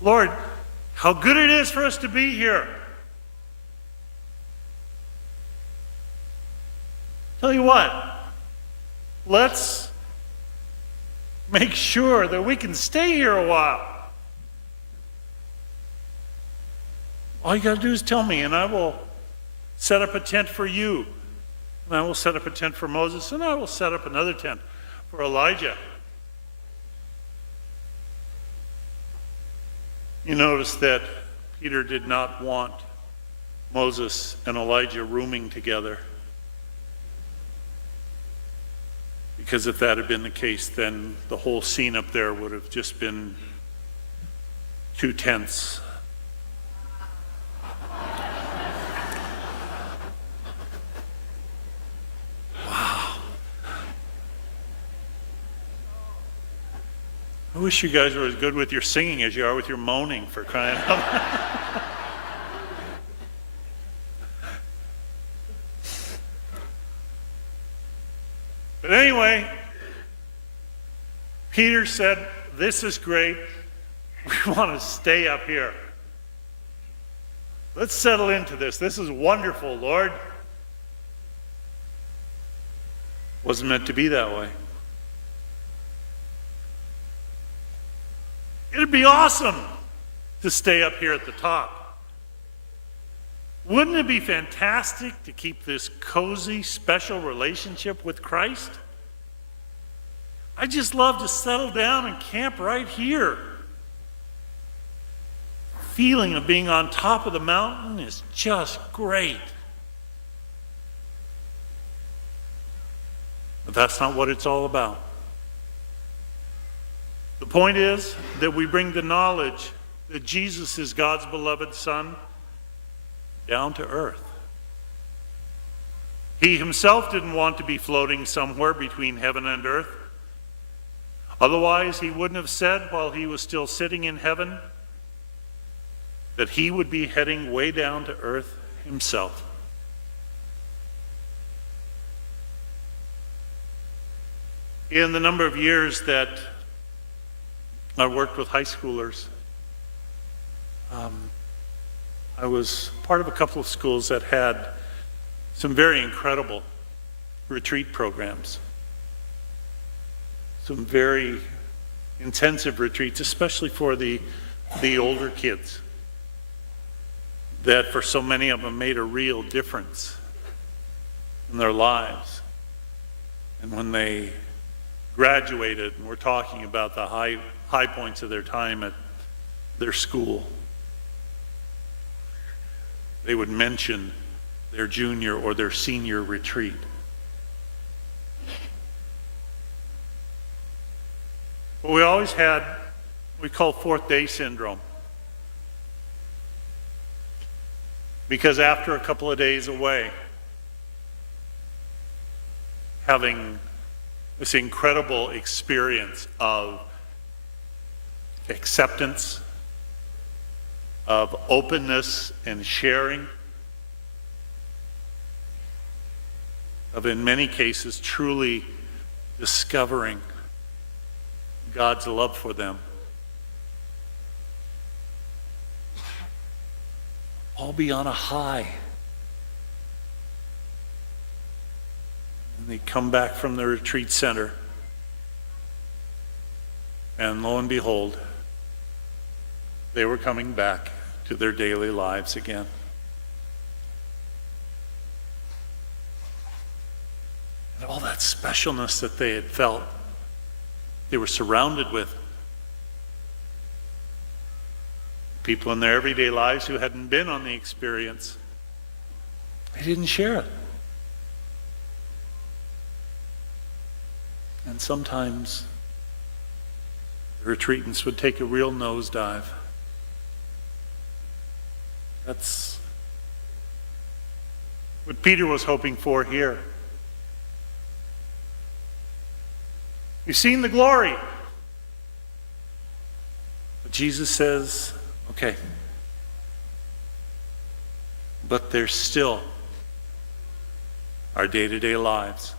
Lord, how good it is for us to be here. Tell you what, let's make sure that we can stay here a while. All you got to do is tell me, and I will set up a tent for you. And I will set up a tent for Moses, and I will set up another tent for Elijah. You notice that Peter did not want Moses and Elijah rooming together. Because if that had been the case, then the whole scene up there would have just been two tents. Wow. I wish you guys were as good with your singing as you are with your moaning, for crying out loud. But anyway, Peter said, this is great. We want to stay up here. Let's settle into this. This is wonderful, Lord. Wasn't meant to be that way. It'd be awesome to stay up here at the top. Wouldn't it be fantastic to keep this cozy, special relationship with Christ? I just love to settle down and camp right here. Feeling of being on top of the mountain is just great. But that's not what it's all about. The point is that we bring the knowledge that Jesus is God's beloved Son down to earth. He himself didn't want to be floating somewhere between heaven and earth. Otherwise, he wouldn't have said while he was still sitting in heaven that he would be heading way down to earth himself. In the number of years that I worked with high schoolers, I was part of a couple of schools that had some very incredible retreat programs. Some very intensive retreats, especially for the older kids, that for so many of them made a real difference in their lives. And when they graduated, and we're talking about the high points of their time at their school, they would mention their junior or their senior retreat. But we always had what we call fourth day syndrome. Because after a couple of days away, having this incredible experience of acceptance, of openness and sharing, of in many cases truly discovering God's love for them. All be on a high. And they come back from the retreat center, and lo and behold, they were coming back to their daily lives again. And all that specialness that they had felt, they were surrounded with people in their everyday lives who hadn't been on the experience. They didn't share it. And sometimes the retreatants would take a real nosedive. That's what Peter was hoping for here. You've seen the glory. But Jesus says, okay, but there's still our day-to-day lives.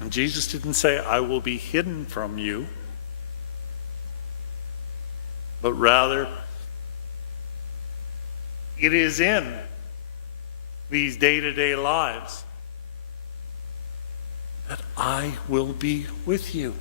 And Jesus didn't say, I will be hidden from you, but rather, it is in these day-to-day lives that I will be with you.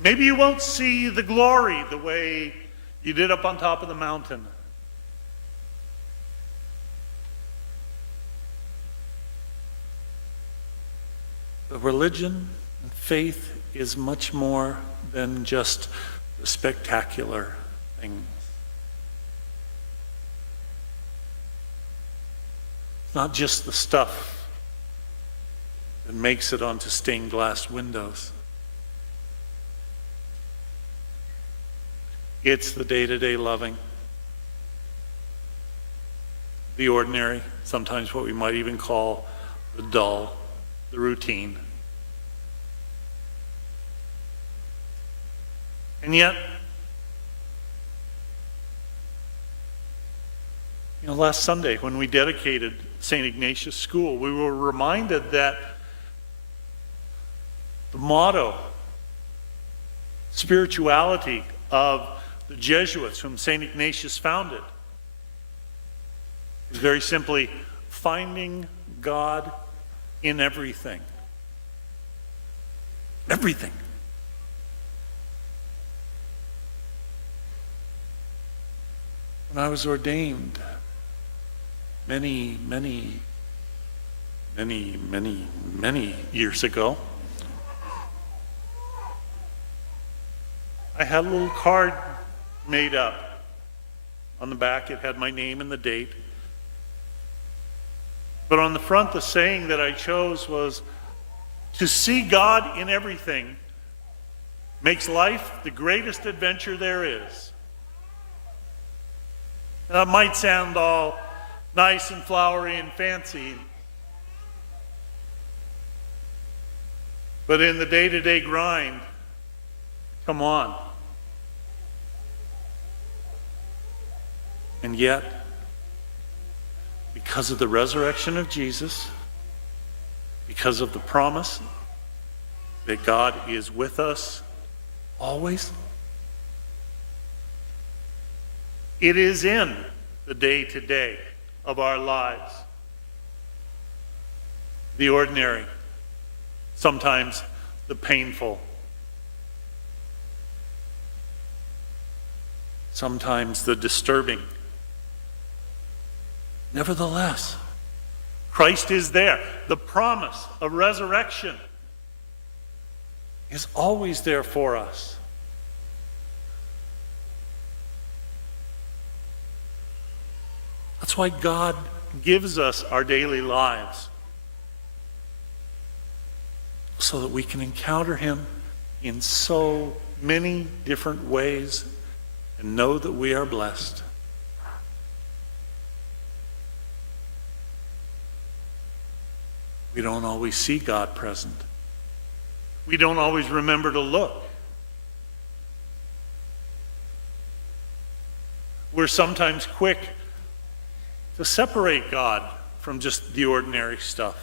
Maybe you won't see the glory the way you did up on top of the mountain. But religion and faith is much more than just the spectacular things. Not just the stuff that makes it onto stained glass windows. It's the day-to-day loving, the ordinary, sometimes what we might even call the dull, the routine. And yet, last Sunday when we dedicated St. Ignatius School, we were reminded that the motto, spirituality of the Jesuits whom St. Ignatius founded is very simply finding God in everything. Everything. When I was ordained many years ago, I had a little card made up. On the back it had my name and the date. But on the front, the saying that I chose was, to see God in everything makes life the greatest adventure there is. That might sound all nice and flowery and fancy, but in the day-to-day grind, come on. And yet, because of the resurrection of Jesus, because of the promise that God is with us always, it is in the day-to-day of our lives. The ordinary, sometimes the painful, sometimes the disturbing. Nevertheless, Christ is there. The promise of resurrection is always there for us. That's why God gives us our daily lives, so that we can encounter Him in so many different ways and know that we are blessed. We don't always see God present. We don't always remember to look. We're sometimes quick to separate God from just the ordinary stuff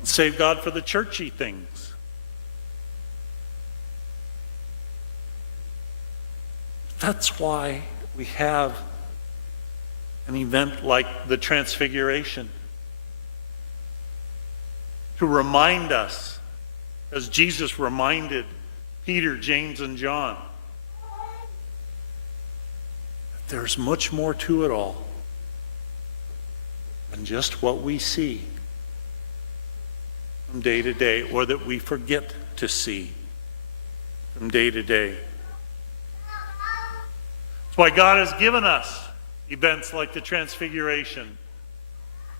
and save God for the churchy things. That's why we have an event like the Transfiguration, to remind us, as Jesus reminded Peter, James, and John, that there's much more to it all than just what we see from day to day, or that we forget to see from day to day. That's why God has given us events like the Transfiguration,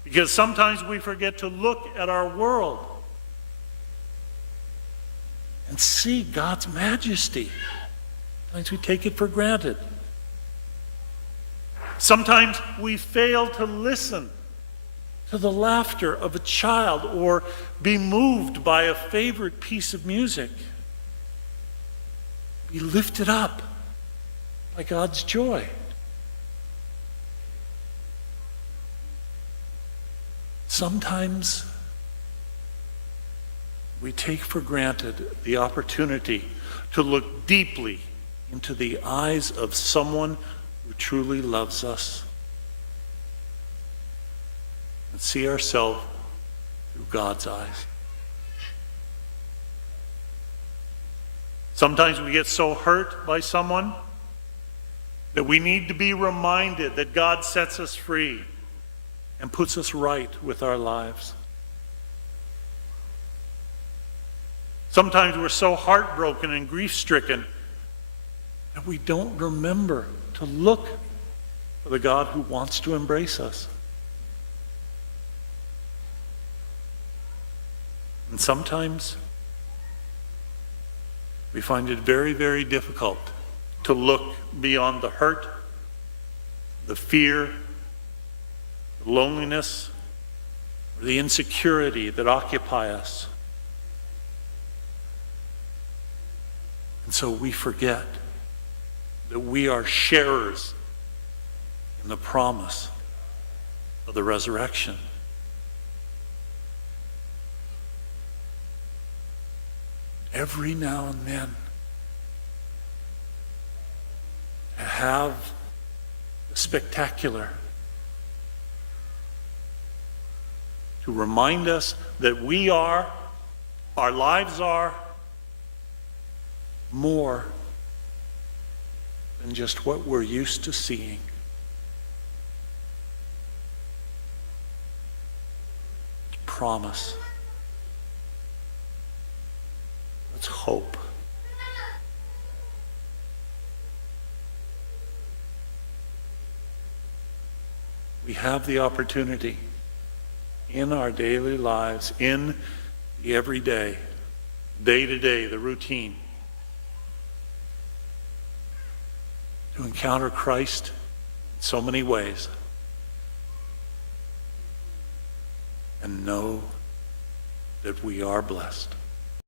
because sometimes we forget to look at our world and see God's majesty. Sometimes we take it for granted. Sometimes we fail to listen to the laughter of a child or be moved by a favorite piece of music. Be lifted up by God's joy. Sometimes we take for granted the opportunity to look deeply into the eyes of someone who truly loves us and see ourselves through God's eyes. Sometimes we get so hurt by someone that we need to be reminded that God sets us free and puts us right with our lives. Sometimes we're so heartbroken and grief-stricken that we don't remember to look for the God who wants to embrace us. And sometimes we find it very, very difficult to look beyond the hurt, the fear, the loneliness, or the insecurity that occupy us. And so we forget that we are sharers in the promise of the resurrection. Every now and then, to have the spectacular, to remind us that our lives are more than just what we're used to seeing. Promise. Let's hope. We have the opportunity in our daily lives, in the everyday, day-to-day, the routine, to encounter Christ in so many ways and know that we are blessed.